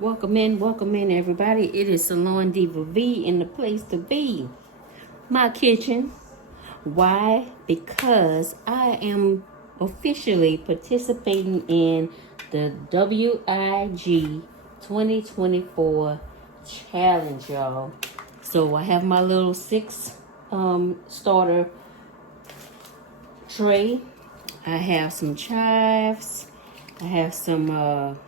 Welcome in everybody. It is SalonDivaV in the place to be. My kitchen. Why? Because I am officially participating in the WIG 2024 challenge, y'all. So I have my little 6 starter tray. I have some chives. I have some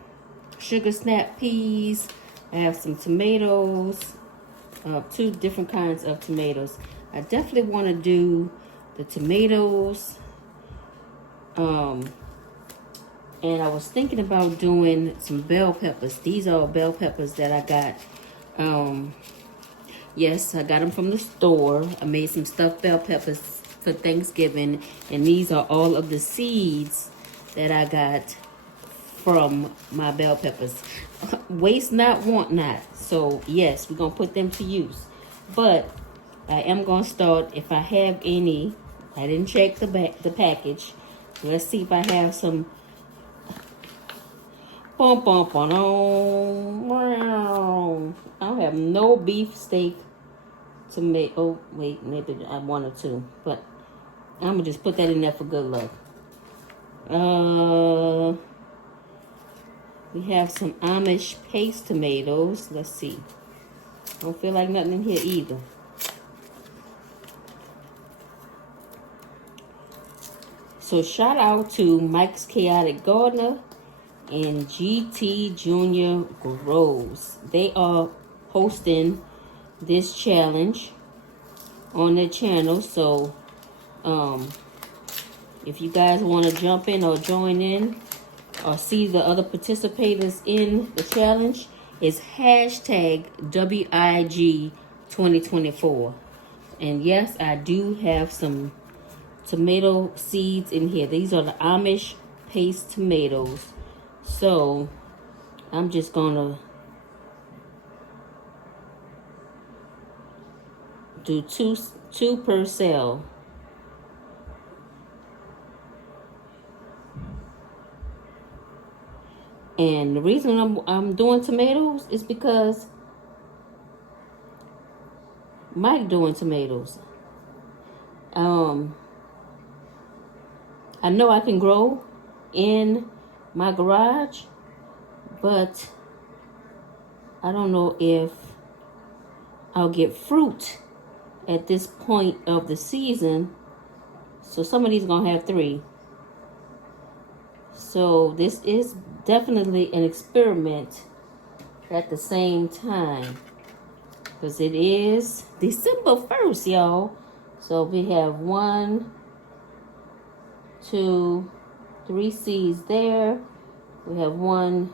sugar snap peas. I have some tomatoes, 2 different kinds of tomatoes. I definitely want to do the tomatoes. And I was thinking about doing some bell peppers. These are bell peppers that I got. Yes, I got them from the store. I made some stuffed bell peppers for Thanksgiving. And these are all of the seeds that I got from my bell peppers. Waste not, want not. So yes, we're gonna put them to use. But I am gonna start, if I have any. I didn't check the package. Let's see if I have some. I don't have no beef steak tomato. Oh wait, maybe I 1 or 2, but I'm gonna just put that in there for good luck. We have some Amish paste tomatoes. Let's see. Don't feel like nothing in here either. So shout out to Mike's Chaotic Gardener and GT Junior Grows. They are hosting this challenge on their channel. So if you guys want to jump in or join in or see the other participators in the challenge, is hashtag WIG 2024. And yes, I do have some tomato seeds in here. These are the Amish paste tomatoes. So I'm just gonna do two per cell. And the reason I'm doing tomatoes is because Mike doing tomatoes. I know I can grow in my garage, but I don't know if I'll get fruit at this point of the season. So some of these gonna have 3. So this is definitely an experiment at the same time, because it is December 1st, y'all. So we have 1, 2, 3 seeds there. We have 1,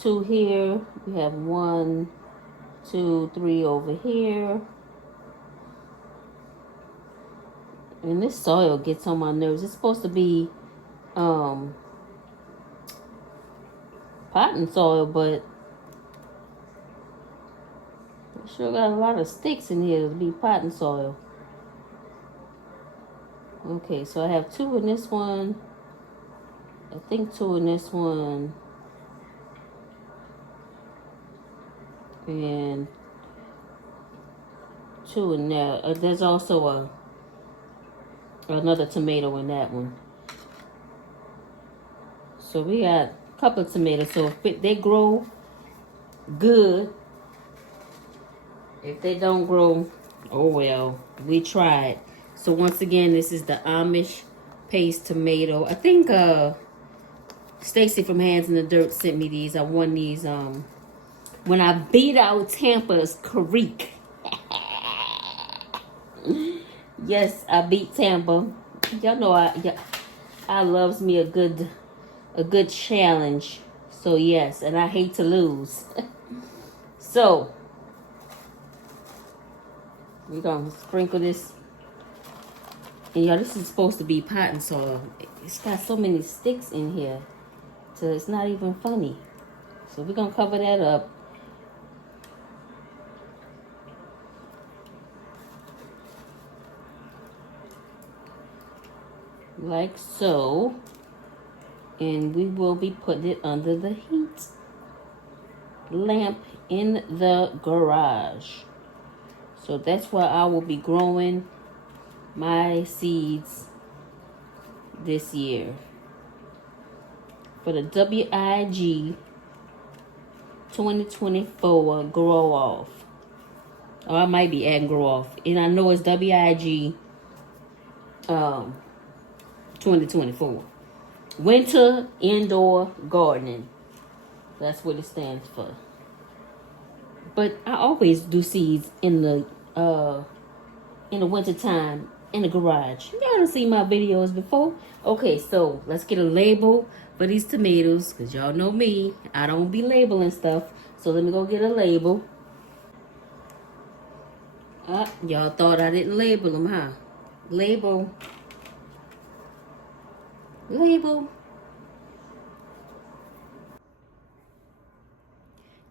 2 here. We have 1, 2, 3 over here. And this soil gets on my nerves. It's supposed to be potting soil, but I sure got a lot of sticks in here to be potting soil. Okay, so I have 2 in this one. I think 2 in this one. And 2 in there. There's also another tomato in that one. So we got a couple of tomatoes. So if they grow, good. If they don't grow, oh well, we tried. So once again, this is the Amish paste tomato. I think Stacy from Hands in the Dirt sent me these. I won these when I beat out Tampa's Creek. Yes, I beat Tampa. Y'all know I loves me a good challenge. So yes, and I hate to lose. So we're gonna sprinkle this. And y'all, this is supposed to be potting soil. It's got so many sticks in here, so it's not even funny. So we're gonna cover that up. Like so. And we will be putting it under the heat. lamp in the garage. So that's where I will be growing my seeds this year. For the WIG 2024 grow off. Or I might be adding grow off. And I know it's WIG 2024. Winter Indoor Gardening. That's what it stands for. But I always do seeds in the winter time in the garage. Y'all done seen my videos before. Okay, so let's get a label for these tomatoes, because y'all know me, I don't be labeling stuff. So let me go get a label. Y'all thought I didn't label them, huh? Label.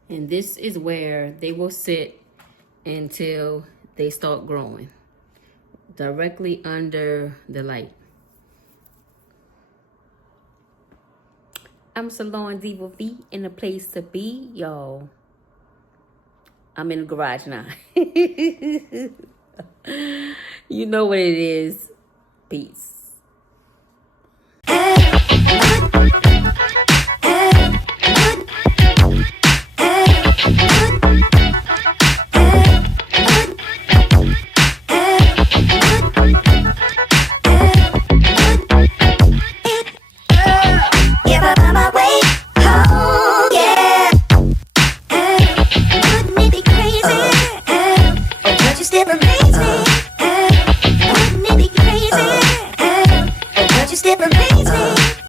And this is where they will sit until they start growing. Directly under the light. I'm SalonDivaV, in a place to be, y'all. I'm in the garage now. You know what it is. Peace. Just it remains me.